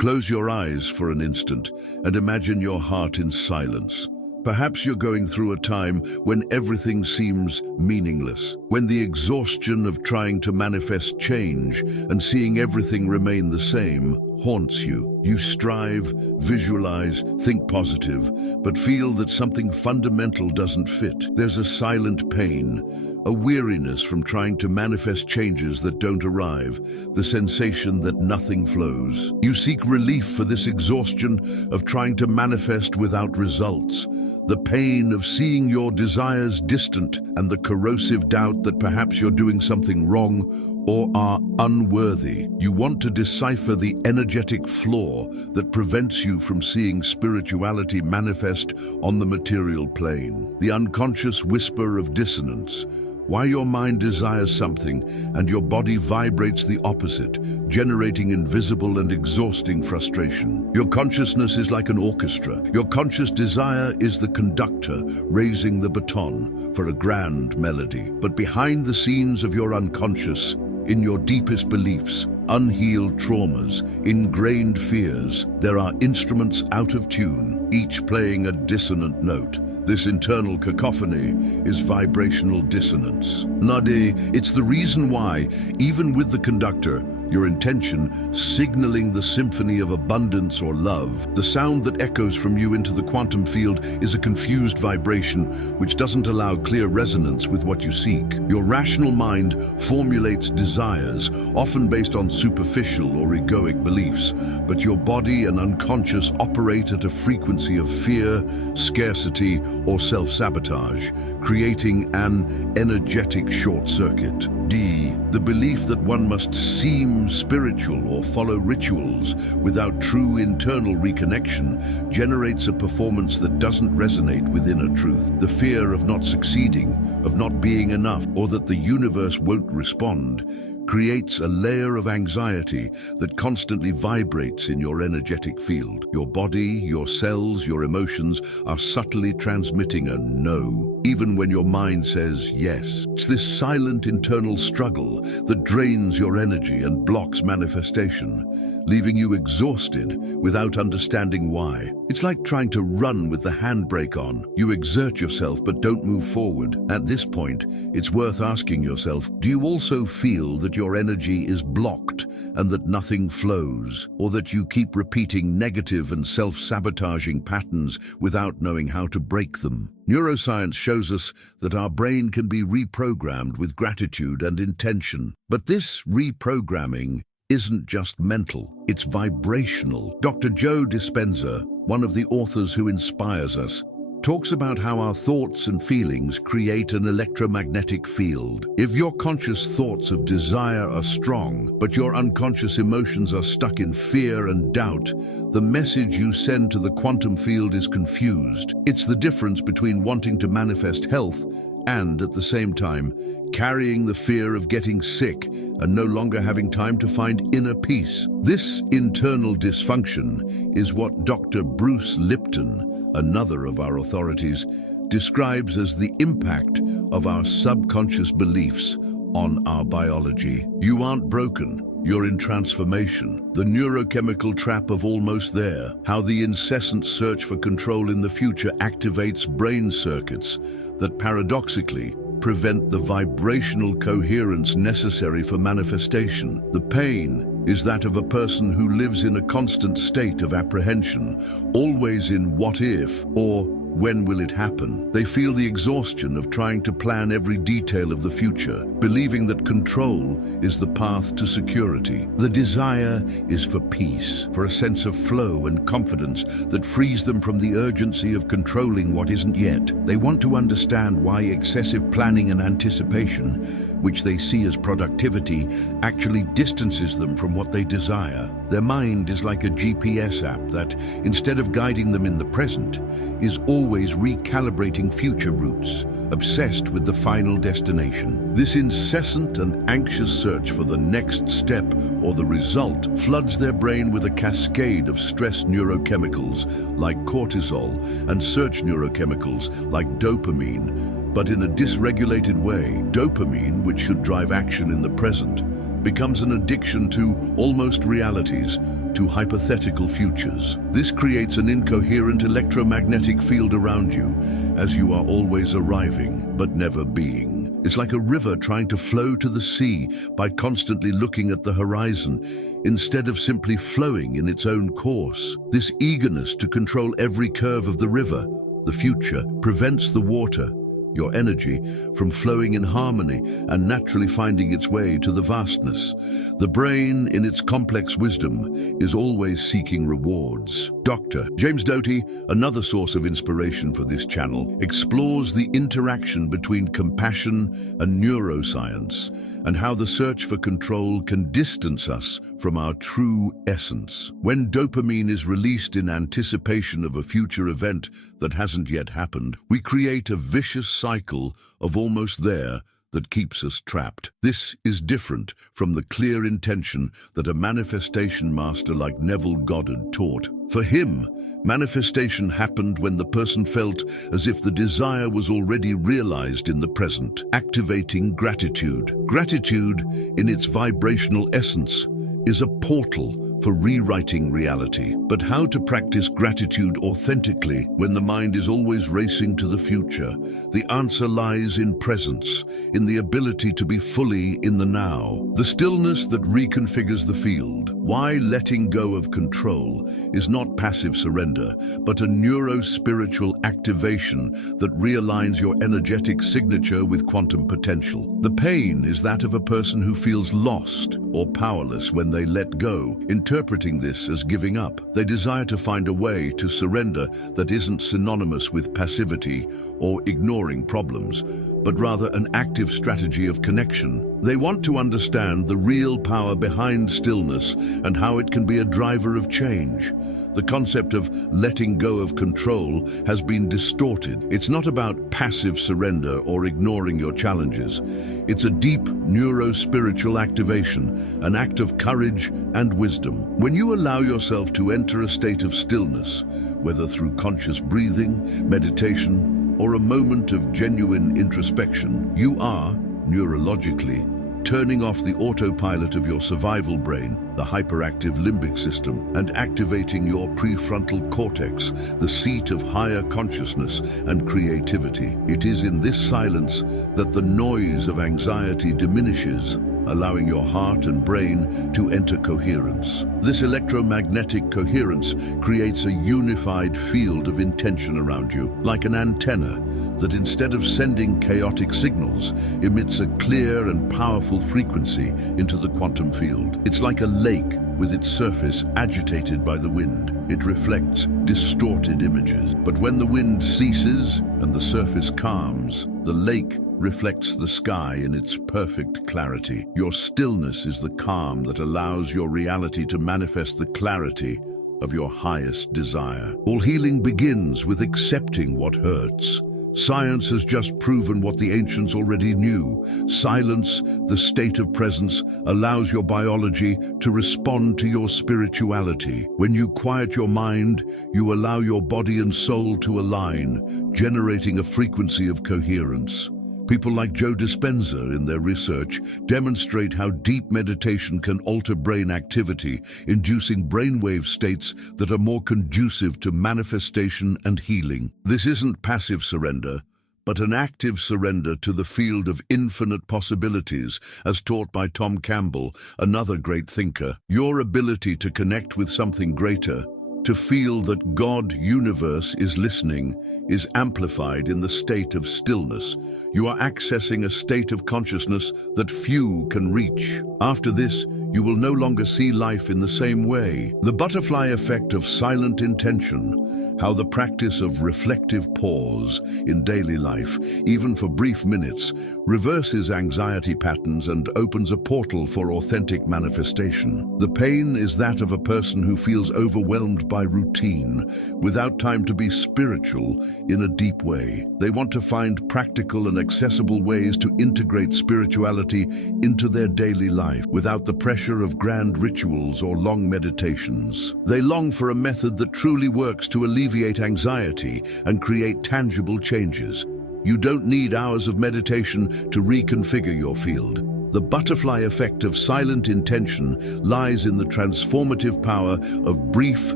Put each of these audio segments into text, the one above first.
Close your eyes for an instant and imagine your heart in silence. Perhaps you're going through a time when everything seems meaningless, when the exhaustion of trying to manifest change and seeing everything remain the same haunts you. You strive, visualize, think positive, but feel that something fundamental doesn't fit. There's a silent pain, a weariness from trying to manifest changes that don't arrive, the sensation that nothing flows. You seek relief for this exhaustion of trying to manifest without results, the pain of seeing your desires distant, and the corrosive doubt that perhaps you're doing something wrong or are unworthy. You want to decipher the energetic flaw that prevents you from seeing spirituality manifest on the material plane. The unconscious whisper of dissonance, why your mind desires something and your body vibrates the opposite, generating invisible and exhausting frustration. Your consciousness is like an orchestra. Your conscious desire is the conductor raising the baton for a grand melody. But behind the scenes of your unconscious, in your deepest beliefs, unhealed traumas, ingrained fears, there are instruments out of tune, each playing a dissonant note. This internal cacophony is vibrational dissonance. Nade, it's the reason why, even with the conductor, your intention signaling the symphony of abundance or love, the sound that echoes from you into the quantum field is a confused vibration which doesn't allow clear resonance with what you seek. Your rational mind formulates desires, often based on superficial or egoic beliefs, but your body and unconscious operate at a frequency of fear, scarcity, or self-sabotage, creating an energetic short circuit. D. The belief that one must seem spiritual or follow rituals without true internal reconnection generates a performance that doesn't resonate with inner truth. The fear of not succeeding, of not being enough, or that the universe won't respond creates a layer of anxiety that constantly vibrates in your energetic field. Your body, your cells, your emotions are subtly transmitting a no, even when your mind says yes. It's this silent internal struggle that drains your energy and blocks manifestation, leaving you exhausted without understanding why. It's like trying to run with the handbrake on. You exert yourself but don't move forward. At this point, it's worth asking yourself, do you also feel that your energy is blocked and that nothing flows, or that you keep repeating negative and self-sabotaging patterns without knowing how to break them? Neuroscience shows us that our brain can be reprogrammed with gratitude and intention, but this reprogramming isn't just mental, it's vibrational. Dr. Joe Dispenza, one of the authors who inspires us, talks about how our thoughts and feelings create an electromagnetic field. If your conscious thoughts of desire are strong, but your unconscious emotions are stuck in fear and doubt, the message you send to the quantum field is confused. It's the difference between wanting to manifest health and, at the same time, carrying the fear of getting sick and no longer having time to find inner peace. This internal dysfunction is what Dr. Bruce Lipton, another of our authorities, describes as the impact of our subconscious beliefs on our biology. You aren't broken, you're in transformation. The neurochemical trap of almost there, how the incessant search for control in the future activates brain circuits that paradoxically prevent the vibrational coherence necessary for manifestation. The pain is that of a person who lives in a constant state of apprehension, always in what if or when will it happen. They feel the exhaustion of trying to plan every detail of the future, believing that control is the path to security. The desire is for peace, for a sense of flow and confidence that frees them from the urgency of controlling what isn't yet. They want to understand why excessive planning and anticipation, which they see as productivity, actually distances them from what they desire. Their mind is like a GPS app that, instead of guiding them in the present, is always recalibrating future routes, obsessed with the final destination. This incessant and anxious search for the next step or the result floods their brain with a cascade of stress neurochemicals like cortisol and search neurochemicals like dopamine. But in a dysregulated way, dopamine, which should drive action in the present, becomes an addiction to almost realities, to hypothetical futures. This creates an incoherent electromagnetic field around you, as you are always arriving, but never being. It's like a river trying to flow to the sea by constantly looking at the horizon, instead of simply flowing in its own course. This eagerness to control every curve of the river, the future, prevents the water, your energy, from flowing in harmony and naturally finding its way to the vastness. The brain, in its complex wisdom, is always seeking rewards. Dr. James Doty, another source of inspiration for this channel, explores the interaction between compassion and neuroscience, and how the search for control can distance us from our true essence. When dopamine is released in anticipation of a future event that hasn't yet happened, we create a vicious cycle of almost there that keeps us trapped. This is different from the clear intention that a manifestation master like Neville Goddard taught. For him, manifestation happened when the person felt as if the desire was already realized in the present, activating gratitude. Gratitude, in its vibrational essence, is a portal for rewriting reality. But how to practice gratitude authentically when the mind is always racing to the future? The answer lies in presence, in the ability to be fully in the now. The stillness that reconfigures the field. Why letting go of control is not passive surrender, but a neuro-spiritual activation that realigns your energetic signature with quantum potential. The pain is that of a person who feels lost or powerless when they let go, interpreting this as giving up. They desire to find a way to surrender that isn't synonymous with passivity or ignoring problems, but rather an active strategy of connection. They want to understand the real power behind stillness and how it can be a driver of change. The concept of letting go of control has been distorted. It's not about passive surrender or ignoring your challenges. It's a deep neuro-spiritual activation, an act of courage and wisdom. When you allow yourself to enter a state of stillness, whether through conscious breathing, meditation, or a moment of genuine introspection, you are, neurologically, turning off the autopilot of your survival brain, the hyperactive limbic system, and activating your prefrontal cortex, the seat of higher consciousness and creativity. It is in this silence that the noise of anxiety diminishes, allowing your heart and brain to enter coherence. This electromagnetic coherence creates a unified field of intention around you, like an antenna that, instead of sending chaotic signals, emits a clear and powerful frequency into the quantum field. It's like a lake with its surface agitated by the wind. It reflects distorted images. But when the wind ceases and the surface calms, the lake reflects the sky in its perfect clarity. Your stillness is the calm that allows your reality to manifest the clarity of your highest desire. All healing begins with accepting what hurts. Science has just proven what the ancients already knew. Silence, the state of presence, allows your biology to respond to your spirituality. When you quiet your mind, you allow your body and soul to align, generating a frequency of coherence. People like Joe Dispenza, in their research, demonstrate how deep meditation can alter brain activity, inducing brainwave states that are more conducive to manifestation and healing. This isn't passive surrender, but an active surrender to the field of infinite possibilities, as taught by Tom Campbell, another great thinker. Your ability to connect with something greater, to feel that God, universe, is listening, is amplified in the state of stillness. You are accessing a state of consciousness that few can reach. After this, you will no longer see life in the same way. The butterfly effect of silent intention, how the practice of reflective pause in daily life, even for brief minutes, reverses anxiety patterns and opens a portal for authentic manifestation. The pain is that of a person who feels overwhelmed by routine, without time to be spiritual in a deep way. They want to find practical and accessible ways to integrate spirituality into their daily life, without the pressure of grand rituals or long meditations. They long for a method that truly works to alleviate anxiety and create tangible changes. You don't need hours of meditation to reconfigure your field. The butterfly effect of silent intention lies in the transformative power of brief,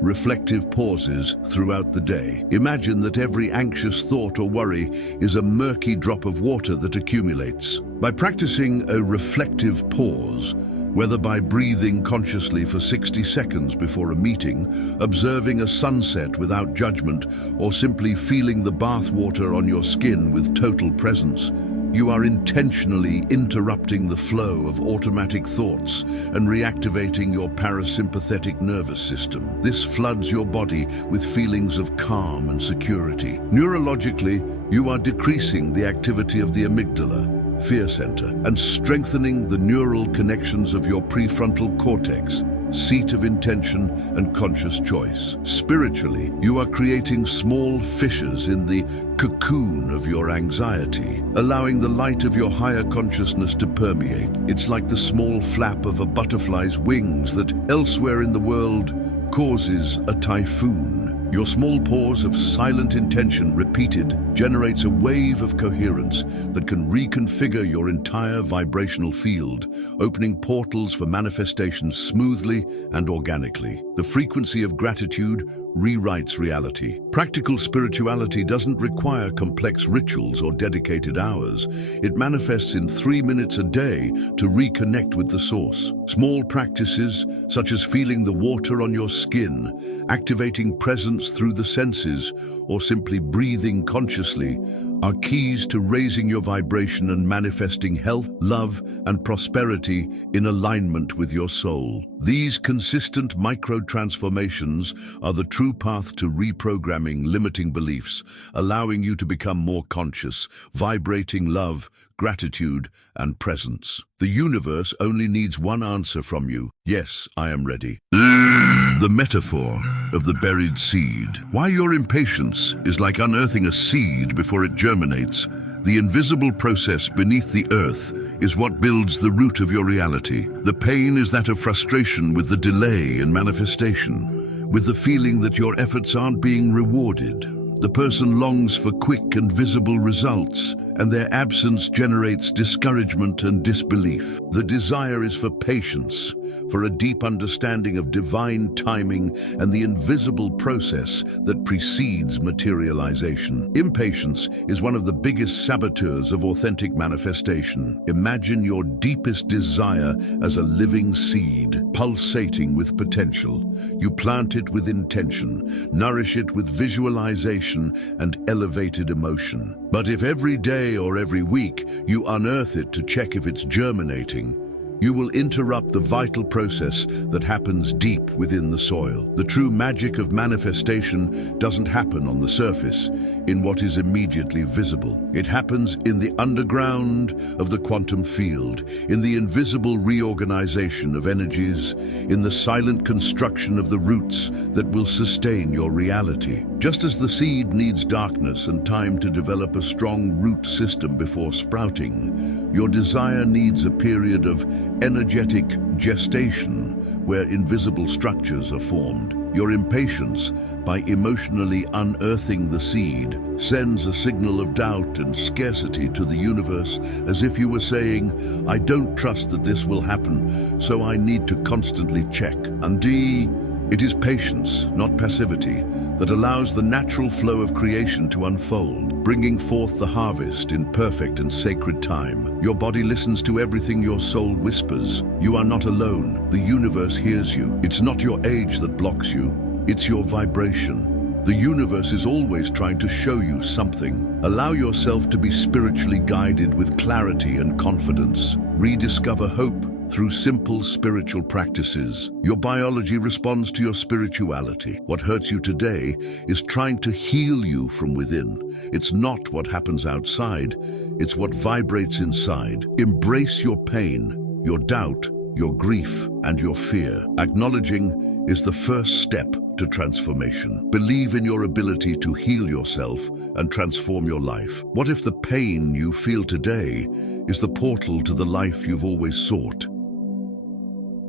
reflective pauses throughout the day. Imagine that every anxious thought or worry is a murky drop of water that accumulates. By practicing a reflective pause, whether by breathing consciously for 60 seconds before a meeting, observing a sunset without judgment, or simply feeling the bath water on your skin with total presence, you are intentionally interrupting the flow of automatic thoughts and reactivating your parasympathetic nervous system. This floods your body with feelings of calm and security. Neurologically, you are decreasing the activity of the amygdala, fear center, and strengthening the neural connections of your prefrontal cortex, seat of intention and conscious choice. Spiritually, you are creating small fissures in the cocoon of your anxiety, allowing the light of your higher consciousness to permeate. It's like the small flap of a butterfly's wings that elsewhere in the world causes a typhoon. Your small pause of silent intention repeated generates a wave of coherence that can reconfigure your entire vibrational field, opening portals for manifestation smoothly and organically. The frequency of gratitude rewrites reality. Practical spirituality doesn't require complex rituals or dedicated hours. It manifests in 3 minutes a day to reconnect with the source. Small practices, such as feeling the water on your skin, activating presence through the senses, or simply breathing consciously, are keys to raising your vibration and manifesting health, love, and prosperity in alignment with your soul. These consistent micro-transformations are the true path to reprogramming limiting beliefs, allowing you to become more conscious, vibrating love, gratitude, and presence. The universe only needs one answer from you. Yes, I am ready. The metaphor of the buried seed. Why your impatience is like unearthing a seed before it germinates. The invisible process beneath the earth is what builds the root of your reality. The pain is that of frustration with the delay in manifestation, with the feeling that your efforts aren't being rewarded. The person longs for quick and visible results, and their absence generates discouragement and disbelief. The desire is for patience, for a deep understanding of divine timing and the invisible process that precedes materialization. Impatience is one of the biggest saboteurs of authentic manifestation. Imagine your deepest desire as a living seed, pulsating with potential. You plant it with intention, nourish it with visualization and elevated emotion. But if every day or every week you unearth it to check if it's germinating, you will interrupt the vital process that happens deep within the soil. The true magic of manifestation doesn't happen on the surface, in what is immediately visible. It happens in the underground of the quantum field, in the invisible reorganization of energies, in the silent construction of the roots that will sustain your reality. Just as the seed needs darkness and time to develop a strong root system before sprouting, your desire needs a period of energetic gestation where invisible structures are formed. Your impatience, by emotionally unearthing the seed, sends a signal of doubt and scarcity to the universe, as if you were saying, I don't trust that this will happen, so I need to constantly check. It is patience, not passivity, that allows the natural flow of creation to unfold, bringing forth the harvest in perfect and sacred time. Your body listens to everything your soul whispers. You are not alone. The universe hears you. It's not your age that blocks you. It's your vibration. The universe is always trying to show you something. Allow yourself to be spiritually guided with clarity and confidence. Rediscover hope through simple spiritual practices. Your biology responds to your spirituality. What hurts you today is trying to heal you from within. It's not what happens outside, it's what vibrates inside. Embrace your pain, your doubt, your grief, and your fear. Acknowledging is the first step to transformation. Believe in your ability to heal yourself and transform your life. What if the pain you feel today is the portal to the life you've always sought?